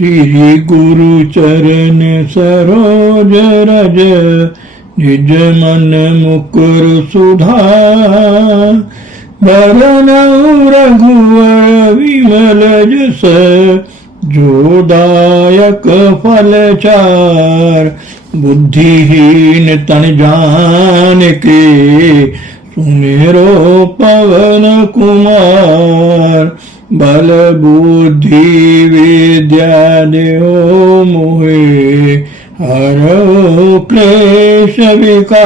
श्री गुरु चरण सरोज रज निज मन मुकुर सुधार। बरनउँ रघुवर विमल जस जो दायक फल चार। बुद्धिहीन तन जान के सुमिरो पवन कुमार। बल बुद्धि विद्या देहो मोहे हरो क्लेश विकार।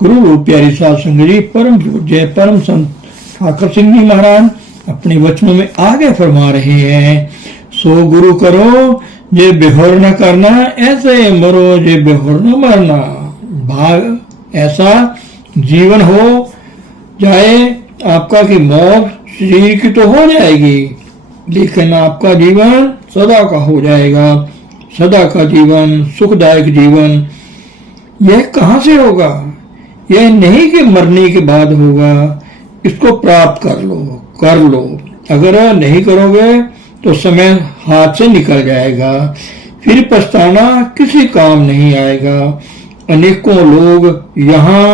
गुरु प्यारी साध संगत जी, परम पूज्य परम संत ठाकर सिंह जी महाराज अपने वचनों में आगे फरमा रहे हैं। सो गुरु करो जे बेहोर न करना, ऐसे मरो जे बेहोर न मरना। भाग ऐसा जीवन हो जाए आपका कि मौत शरीर की तो हो जाएगी, लेकिन आपका जीवन सदा का हो जाएगा। सदा का जीवन, सुखदायक जीवन यह कहाँ से होगा? यह नहीं कि मरने के बाद होगा। इसको प्राप्त कर लो। अगर नहीं करोगे तो समय हाथ से निकल जाएगा, फिर पछताना किसी काम नहीं आएगा। अनेकों लोग यहाँ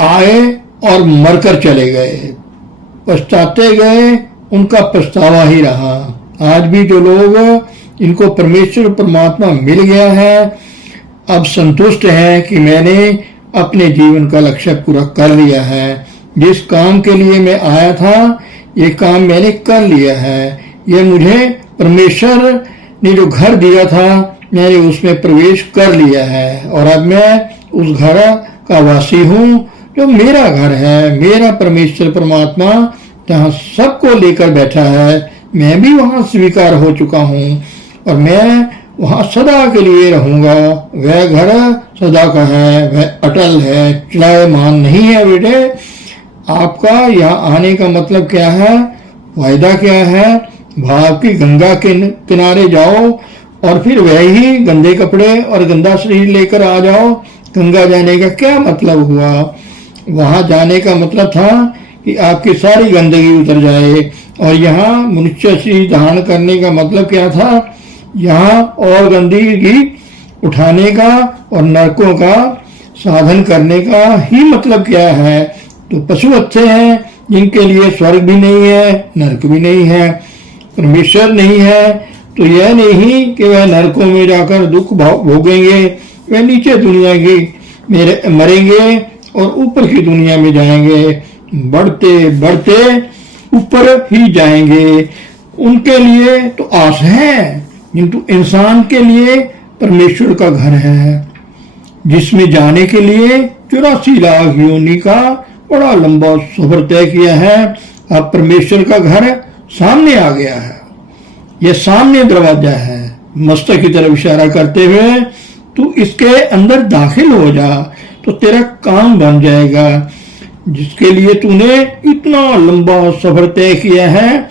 आए और मरकर चले गए, पछताते गए, उनका पछतावा ही रहा। आज भी जो लोग इनको परमेश्वर परमात्मा मिल गया है, अब संतुष्ट हैं कि मैंने अपने जीवन का लक्ष्य पूरा कर लिया है। जिस काम के लिए मैं आया था, ये काम मैंने कर लिया है। ये मुझे परमेश्वर ने जो घर दिया था, मैंने उसमें प्रवेश कर लिया है और अब मैं उस घर का वासी हूँ जो मेरा घर है। मेरा परमेश्वर परमात्मा जहाँ सबको लेकर बैठा है, मैं भी वहाँ स्वीकार हो चुका हूँ और मैं वहाँ सदा के लिए रहूंगा। वह घर सदा का है, वह अटल है, चलायमान नहीं है। बेटे, आपका यहाँ आने का मतलब क्या है? वायदा क्या है? भाव की गंगा के किनारे जाओ और फिर वही गंदे कपड़े और गंदा शरीर लेकर आ जाओ। गंगा जाने का क्या मतलब हुआ? वहां जाने का मतलब था कि आपकी सारी गंदगी उतर जाए। और यहाँ मनुष्य शरीर धारण करने का मतलब क्या था? यहाँ और गंदगी उठाने का और नरकों का साधन करने का ही मतलब क्या है? तो पशु अच्छे हैं जिनके लिए स्वर्ग भी नहीं है, नरक भी नहीं है, परमेश्वर नहीं है, तो यह नहीं कि वह नरकों में जाकर दुख भोगेंगे। वह नीचे दुनिया की मरेंगे और ऊपर की दुनिया में जाएंगे, बढ़ते बढ़ते ऊपर ही जाएंगे। उनके लिए तो आस है, किंतु इंसान के लिए परमेश्वर का घर है, जिसमें जाने के लिए 84 लाख योनि का बड़ा लंबा सफर तय किया है। अब परमेश्वर का घर सामने आ गया है। यह सामने दरवाजा है। मस्तक की तरफ इशारा करते हुए तू इसके अंदर दाखिल हो जा तो तेरा काम बन जाएगा, जिसके लिए तूने इतना लंबा सफर तय किया है।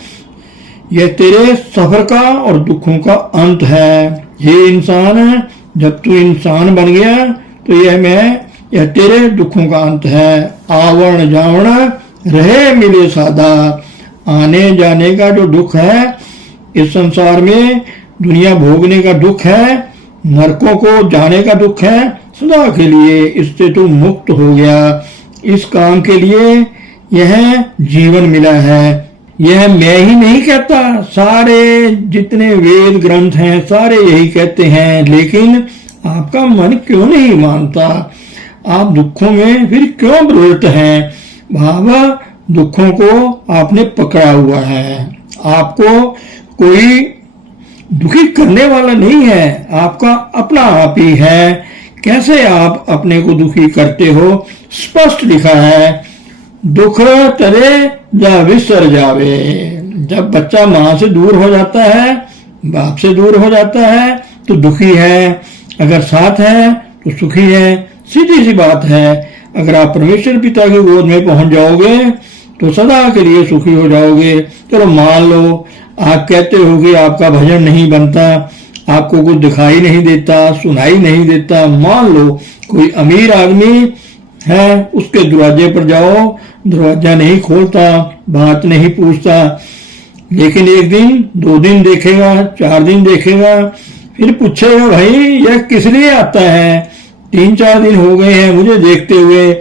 यह तेरे सफर का और दुखों का अंत है। ये इंसान, जब तू इंसान बन गया तो यह तेरे दुखों का अंत है। आवरण जावण रहे मिले सादा। आने जाने का जो दुख है इस संसार में, दुनिया भोगने का दुख है, नरकों को जाने का दुख है, सदा के लिए इससे तू मुक्त हो गया। इस काम के लिए यह जीवन मिला है। यह मैं ही नहीं कहता, सारे जितने वेद ग्रंथ हैं सारे यही कहते हैं, लेकिन आपका मन क्यों नहीं मानता? आप दुखों में फिर क्यों प्रवृत्त हैं? बाबा, दुखों को आपने पकड़ा हुआ है। आपको कोई दुखी करने वाला नहीं है, आपका अपना आप ही है। कैसे आप अपने को दुखी करते हो? स्पष्ट लिखा है, दुख तरे जा विसर जावे। जब बच्चा माँ से दूर हो जाता है, बाप से दूर हो जाता है तो दुखी है, अगर साथ है तो सुखी है। सीधी सी बात है। अगर आप परमेश्वर पिता की गोद में पहुंच जाओगे तो सदा के लिए सुखी हो जाओगे। चलो मान लो आप कहते हो कि आपका भजन नहीं बनता, आपको कुछ दिखाई नहीं देता, सुनाई नहीं देता। मान लो कोई अमीर आदमी है, उसके दरवाजे पर जाओ, दरवाजा नहीं खोलता, बात नहीं पूछता, लेकिन एक दिन, 2 दिन देखेगा, 4 दिन देखेगा, फिर पूछेगा भाई यह किस लिए आता है, 3-4 दिन हो गए हैं मुझे देखते हुए।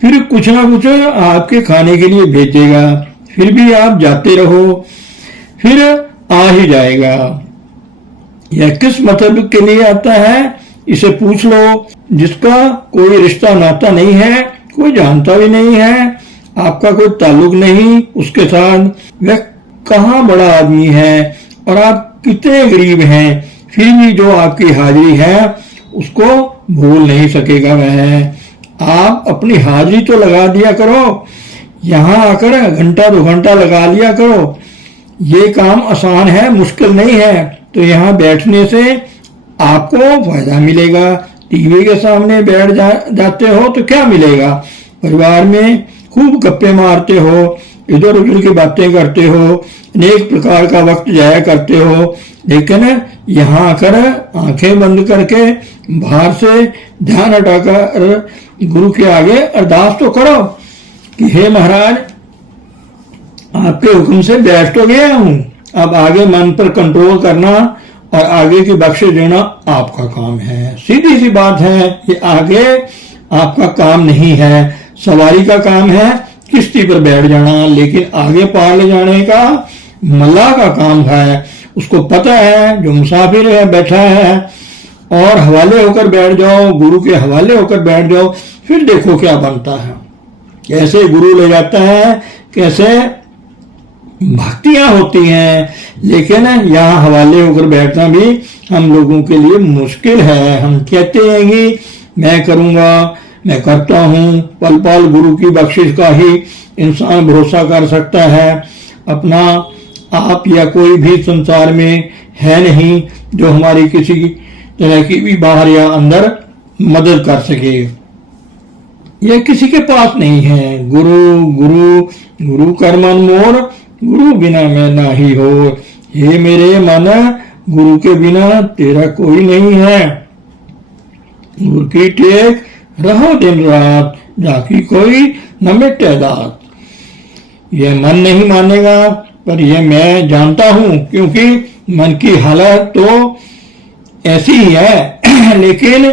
फिर कुछ ना कुछ आपके खाने के लिए भेजेगा, फिर भी आप जाते रहो, फिर आ ही जाएगा। यह किस मतलब के लिए आता है इसे पूछ लो। जिसका कोई रिश्ता नाता नहीं है, कोई जानता भी नहीं है, आपका कोई ताल्लुक नहीं उसके साथ, वह कहाँ बड़ा आदमी है और आप कितने गरीब हैं, फिर भी जो आपकी हाजिरी है उसको भूल नहीं सकेगा वह। आप अपनी हाजिरी तो लगा दिया करो, यहाँ आकर घंटा 2 घंटा लगा लिया करो। ये काम आसान है, मुश्किल नहीं है। तो यहाँ बैठने से आपको फायदा मिलेगा। टीवी के सामने बैठ जाते हो तो क्या मिलेगा? परिवार में खूब गप्पे मारते हो, इधर उधर की बातें करते हो, अनेक प्रकार का वक्त जाया करते हो। लेकिन यहाँ आकर आंखें बंद करके बाहर से ध्यान हटाकर गुरु के आगे अरदास तो करो कि हे महाराज, आपके हुक्म से बैठ तो गया हूं, अब आगे मन पर कंट्रोल करना और आगे की बख्शिश देना आपका काम है। सीधी सी बात है, ये आगे आपका काम नहीं है, सवारी का काम है, किश्ती पर बैठ जाना। लेकिन आगे पार ले जाने का मल्लाह का काम है। उसको पता है जो मुसाफिर है बैठा है, और हवाले होकर बैठ जाओ, गुरु के हवाले होकर बैठ जाओ, फिर देखो क्या बनता है। कैसे गुरु ले जाता है, कैसे भक्तियां होती हैं। लेकिन यहाँ हवाले होकर बैठना भी हम लोगों के लिए मुश्किल है। हम कहते हैं कि मैं करूंगा, मैं करता हूँ, पल पल गुरु की बख्शिश का ही इंसान भरोसा कर सकता है। अपना आप या कोई भी संसार में है नहीं जो हमारी किसी तरह की भी बाहर या अंदर मदद कर सके। यह किसी के पास नहीं है। गुरु गुरु गुरु कर मन मोर, गुरु बिना मैं ना ही हो। हे मेरे मन, गुरु के बिना तेरा कोई नहीं है। गुरु की टेक रहो दिन रात, जाकी कोई न मिटे दात। यह मन नहीं मानेगा, पर यह मैं जानता हूं, क्योंकि मन की हालत तो ऐसी ही है। लेकिन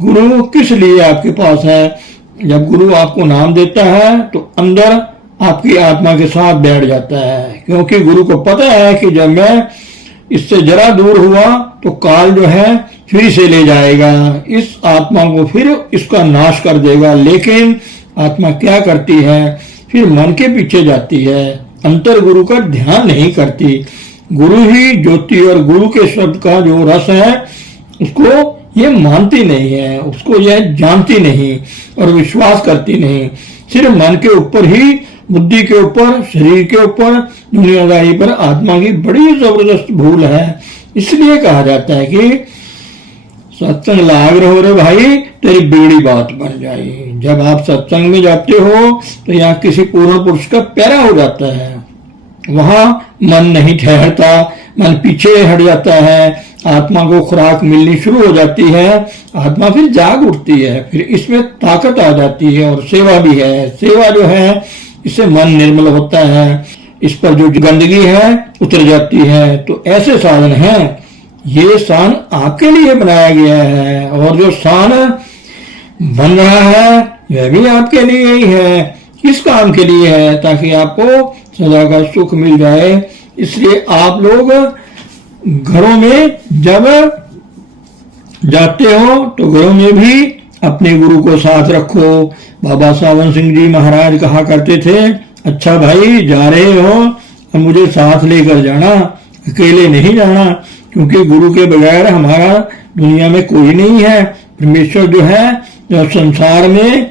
गुरु किस लिए आपके पास है? जब गुरु आपको नाम देता है तो अंदर आपकी आत्मा के साथ बैठ जाता है, क्योंकि गुरु को पता है कि जब मैं इससे जरा दूर हुआ तो काल जो है फिर से ले जाएगा, इस आत्मा को फिर इसका नाश कर देगा। लेकिन आत्मा क्या करती है? फिर मन के पीछे जाती है, अंतर गुरु का ध्यान नहीं करती। गुरु ही ज्योति और गुरु के शब्द का जो रस है उसको ये मानती नहीं है, उसको यह जानती नहीं और विश्वास करती नहीं। सिर्फ मन के ऊपर ही, बुद्धि के ऊपर, शरीर के ऊपर, दुनियादारी पर आत्मा की बड़ी जबरदस्त भूल है। इसलिए कहा जाता है कि सत्संग लाग रहो रे भाई, तेरी बिगड़ी बात बन जाए। जब आप सत्संग में जाते हो तो यहाँ किसी पूर्ण पुरुष का प्यारा हो जाता है। वहां मन नहीं ठहरता, मन पीछे हट जाता है, आत्मा को खुराक मिलनी शुरू हो जाती है, आत्मा फिर जाग उठती है, फिर इसमें ताकत आ जाती है। और सेवा भी है, सेवा जो है इससे मन निर्मल होता है, इस पर जो गंदगी है उतर जाती है। तो ऐसे साधन हैं, ये स्थान आपके लिए बनाया गया है, और जो स्थान बन रहा है वह भी आपके लिए ही है। किस काम के लिए है? ताकि आपको सदा का सुख मिल जाए। इसलिए आप लोग घरों में जब जाते हो तो घरों में भी अपने गुरु को साथ रखो। बाबा सावन सिंह जी महाराज कहा करते थे, अच्छा भाई जा रहे हो अब मुझे साथ लेकर जाना, अकेले नहीं जाना, क्योंकि गुरु के बगैर हमारा दुनिया में कोई नहीं है। परमेश्वर जो है जो संसार में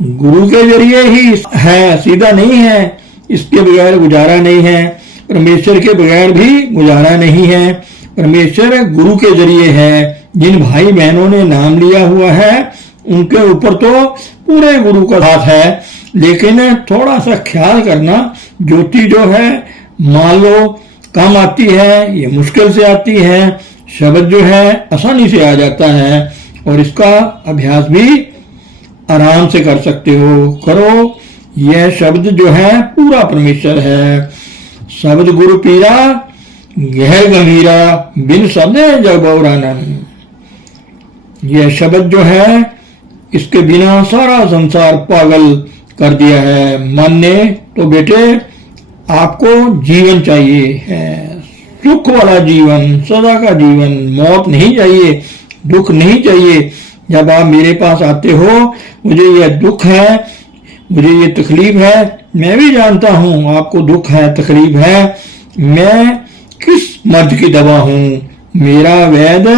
गुरु के जरिए ही है, सीधा नहीं है, इसके बगैर गुजारा नहीं है। परमेश्वर के बगैर भी गुजारा नहीं है। परमेश्वर गुरु के जरिए है। जिन भाई बहनों ने नाम लिया हुआ है उनके ऊपर तो पूरे गुरु का हाथ है। लेकिन थोड़ा सा ख्याल करना, ज्योति जो है मान लो कम आती है, ये मुश्किल से आती है, शब्द जो है आसानी से आ जाता है, और इसका अभ्यास भी आराम से कर सकते हो। करो, यह शब्द जो है पूरा परमेश्वर है। शब्द गुरु पीरा गहर गंभीरा बिन सदे जग बौरानन। यह शब्द जो है इसके बिना सारा संसार पागल कर दिया है। मन ने तो बेटे आपको जीवन चाहिए है, सुख वाला जीवन, सदा का जीवन, मौत नहीं चाहिए, दुख नहीं चाहिए। जब आप मेरे पास आते हो, मुझे यह दुख है, मुझे ये तकलीफ है, मैं भी जानता हूं आपको दुख है, तकलीफ है, मैं किस मर्ज की दवा हूं। मेरा वैद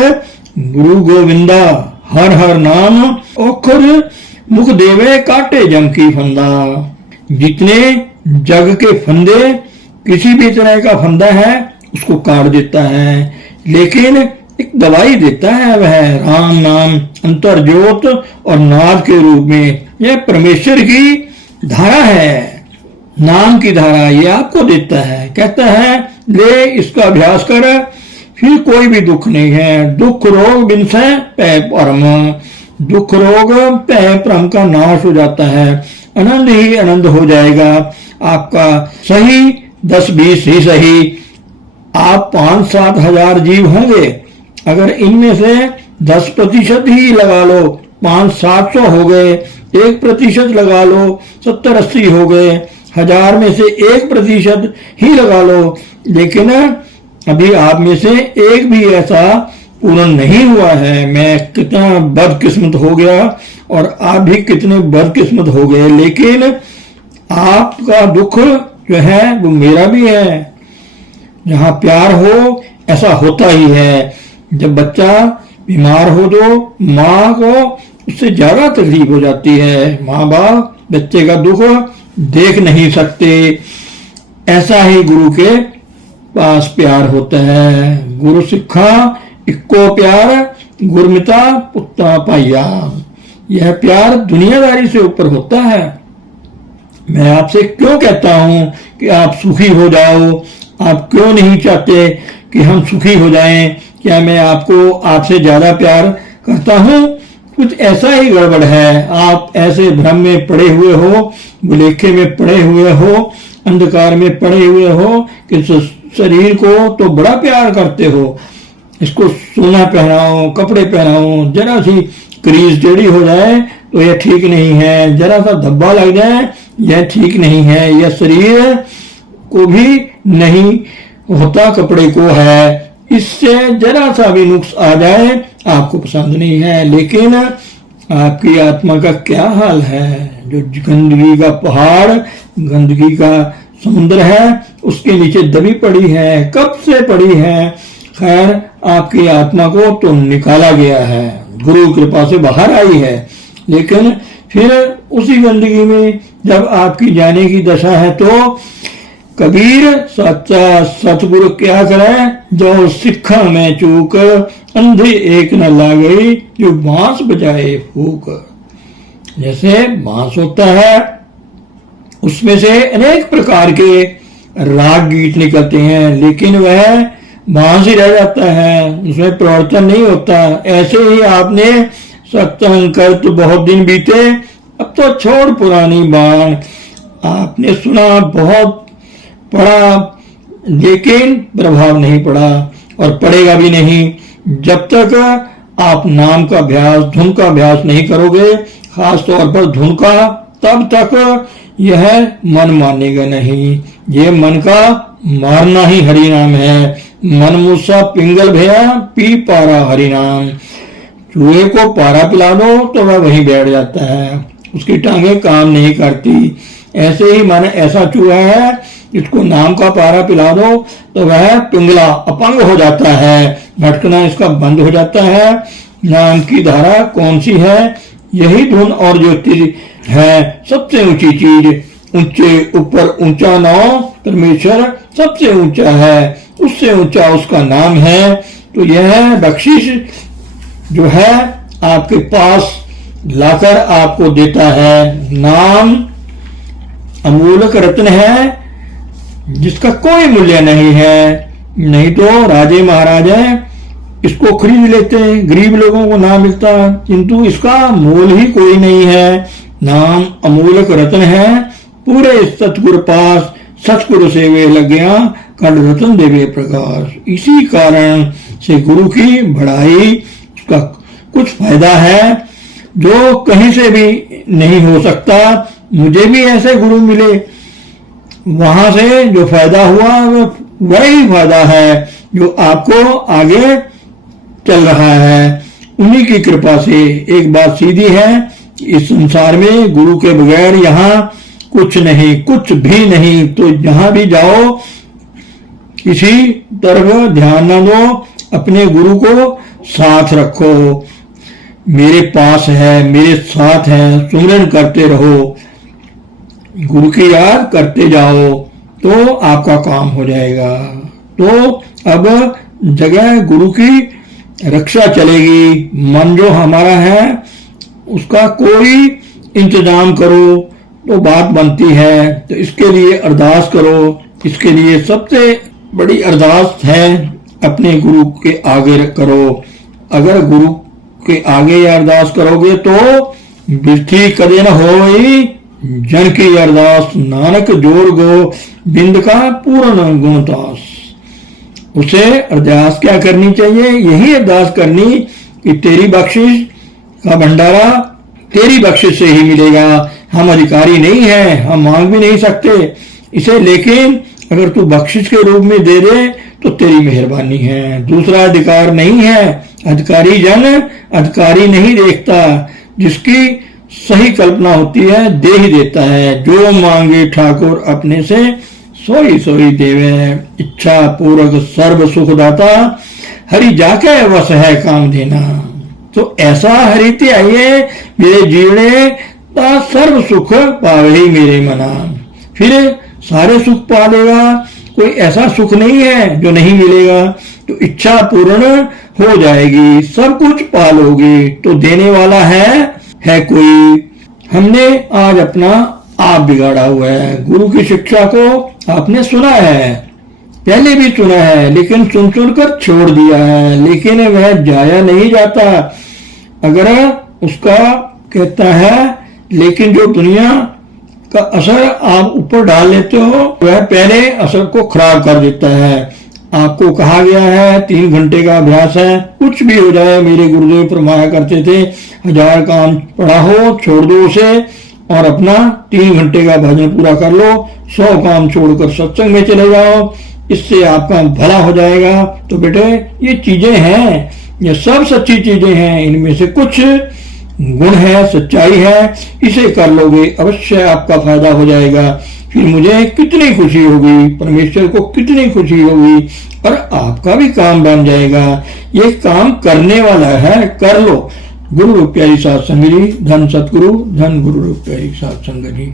गुरु गोविंदा, हर हर नाम ओखर मुख देवे काटे जम की फंदा। जितने जग के फंदे, किसी भी तरह का फंदा है उसको काट देता है, लेकिन एक दवाई देता है, वह राम नाम अंतर ज्योत और नाद के रूप में। यह परमेश्वर की धारा है, नाम की धारा, ये आपको देता है। कहता है ले इसका अभ्यास कर, फिर कोई भी दुख नहीं है। दुख रोग बिन से पै परम, दुख रोग पै परम का नाश हो जाता है, आनंद ही आनंद हो जाएगा आपका। सही 10-20 ही सही, आप 5-7 हजार जीव होंगे, अगर इनमें से 10% ही लगा लो 500-700 हो गए, 1% लगा लो 70-80 हो गए, 1000 में से 1% ही लगा लो। लेकिन अभी आप में से एक भी ऐसा पूर्ण नहीं हुआ है। मैं कितना बदकिस्मत हो गया और आप भी कितने बदकिस्मत हो गए, लेकिन आपका दुख जो है वो मेरा भी है। जहां प्यार हो ऐसा होता ही है। जब बच्चा बीमार हो तो माँ को उससे ज्यादा तकलीफ हो जाती है। माँ बाप बच्चे का दुख देख नहीं सकते। ऐसा ही गुरु के पास प्यार होता है। गुरु सिखा इक्को प्यार, गुरमिता पुत्ता पाइया। यह प्यार दुनियादारी से ऊपर होता है। मैं आपसे क्यों कहता हूं कि आप सुखी हो जाओ, आप क्यों नहीं चाहते कि हम सुखी हो जाएं? क्या मैं आपको आपसे ज्यादा प्यार करता हूं? कुछ ऐसा ही गड़बड़ है। आप ऐसे भ्रम में पड़े हुए हो, बुलेखे में पड़े हुए हो, अंधकार में पड़े हुए हो कि शरीर को तो बड़ा प्यार करते हो, इसको सोना पहनाओ, कपड़े पहनाओ, जरा सी क्रीज टेढ़ी हो जाए तो यह ठीक नहीं है, जरा सा धब्बा लग जाए यह ठीक नहीं है, यह शरीर को भी नहीं होता, कपड़े को है। इससे जरा सा भी नुक्स आ जाए आपको पसंद नहीं है। लेकिन आपकी आत्मा का क्या हाल है? जो गंदगी का पहाड़, गंदगी का समुद्र है, उसके नीचे दबी पड़ी है, कब से पड़ी है। खैर, आपकी आत्मा को तो निकाला गया है, गुरु कृपा से बाहर आई है, लेकिन फिर उसी गंदगी में जब आपकी जाने की दशा है तो कबीर सच्चा सतगुरु क्या करे, जो सिखा में चूक, अंधे एक न लागई, जो बांस बजाए फूक। जैसे बांस होता है उसमें से अनेक प्रकार के राग गीत निकलते हैं, लेकिन वह बांस ही रह जाता है, उसमें परिवर्तन नहीं होता। ऐसे ही आपने सत्संग कर तो बहुत दिन बीते, अब तो छोड़ पुरानी बाण। आपने सुना, बहुत पढ़ा, लेकिन प्रभाव नहीं पड़ा और पड़ेगा भी नहीं जब तक आप नाम का अभ्यास, धुन का अभ्यास नहीं करोगे, खास तौर पर धुन का। तब तक यह मन मानेगा नहीं। ये मन का मारना ही हरि नाम है। मन मूसा पिंगल भया, पी पारा हरि नाम। चूहे को पारा पिला दो तो वह वहीं बैठ जाता है, उसकी टांगे काम नहीं करती। ऐसे ही मन ऐसा चूहा है, इसको नाम का पारा पिला दो तो वह पिंगला अपंग हो जाता है, भटकना इसका बंद हो जाता है। नाम की धारा कौन सी है? यही धुन और ज्योति है, सबसे ऊंची चीज। ऊंचे ऊपर ऊंचा नाम परमेश्वर सबसे ऊंचा है, उससे ऊंचा उसका नाम है। तो यह बख्शिश जो है आपके पास लाकर आपको देता है। नाम अमूलक रत्न है जिसका कोई मूल्य नहीं है। नहीं तो राजे महाराजे इसको खरीद लेते हैं, गरीब लोगों को ना मिलता, किंतु इसका मोल ही कोई नहीं है। नाम अमूलक रत्न है, पूरे सतगुरु पास सतगुरु से वे लग्या कल रतन देवे प्रकाश। इसी कारण से गुरु की बढ़ाई, उसका कुछ फायदा है जो कहीं से भी नहीं हो सकता। मुझे भी ऐसे गुरु मिले, वहां से जो फायदा हुआ वही फायदा है जो आपको आगे चल रहा है, उन्हीं की कृपा से। एक बात सीधी है, इस संसार में गुरु के बगैर यहाँ कुछ नहीं, कुछ भी नहीं। तो जहां भी जाओ किसी तरफ ध्यान न दो, अपने गुरु को साथ रखो। मेरे पास है, मेरे साथ है, सुमिरन करते रहो, गुरु की याद करते जाओ, तो आपका काम हो जाएगा। तो अब जगह गुरु की रक्षा चलेगी। मन जो हमारा है उसका कोई इंतजाम करो तो बात बनती है। तो इसके लिए अरदास करो। इसके लिए सबसे बड़ी अरदास है अपने गुरु के आगे करो। अगर गुरु के आगे ये अरदास करोगे तो बिरथी कदे न होई जन की अरदास, नानक जोर गो बिंद का पूर्ण गुणतास। उसे अरदास क्या करनी चाहिए? यही अरदास करनी कि तेरी बख्शिश का भंडारा तेरी बख्शिश से ही मिलेगा। हम अधिकारी नहीं हैं, हम मांग भी नहीं सकते इसे, लेकिन अगर तू बख्शिश के रूप में दे दे तो तेरी मेहरबानी है। दूसरा अधिकार नहीं है। अधिकारी जन अधिकारी नहीं देखता, जिसकी सही कल्पना होती है दे ही देता है। जो मांगे ठाकुर अपने से सोई सोई देवे, इच्छा पूर्वक सर्व सुखदाता, हरि जाके वस है काम देना। तो ऐसा हरि ते आइए मेरे जीवने ता सर्व सुख पावे ही मेरे मना। फिर सारे सुख पा लेगा। कोई ऐसा सुख नहीं है जो नहीं मिलेगा। तो इच्छा पूर्ण हो जाएगी, सब कुछ पा लोगे। तो देने वाला है कोई। हमने आज अपना आप बिगाड़ा हुआ है। गुरु की शिक्षा को आपने सुना है, पहले भी सुना है, लेकिन सुन सुनकर छोड़ दिया है। लेकिन वह जाया नहीं जाता। अगर उसका कहता है, लेकिन जो दुनिया का असर आप ऊपर डाल लेते हो वह पहले असर को खराब कर देता है। आपको कहा गया है 3 घंटे का अभ्यास है, कुछ भी हो जाए। मेरे गुरुदेव फरमाया करते थे 1000 काम पढ़ा हो छोड़ दो उसे और अपना 3 घंटे का भजन पूरा कर लो। 100 काम छोड़कर सत्संग में चले जाओ, इससे आपका भला हो जाएगा। तो बेटे ये चीजें हैं, ये सब सच्ची चीजें हैं। इनमें से कुछ गुण है, सच्चाई है, इसे कर लोगे अवश्य आपका फायदा हो जाएगा। फिर मुझे कितनी खुशी होगी, परमेश्वर को कितनी खुशी होगी और आपका भी काम बन जाएगा। ये काम करने वाला है, कर लो। गुरु रूप प्यारी साध संगत जी, धन सतगुरु, धन गुरु रूप प्यारी साध संगत जी।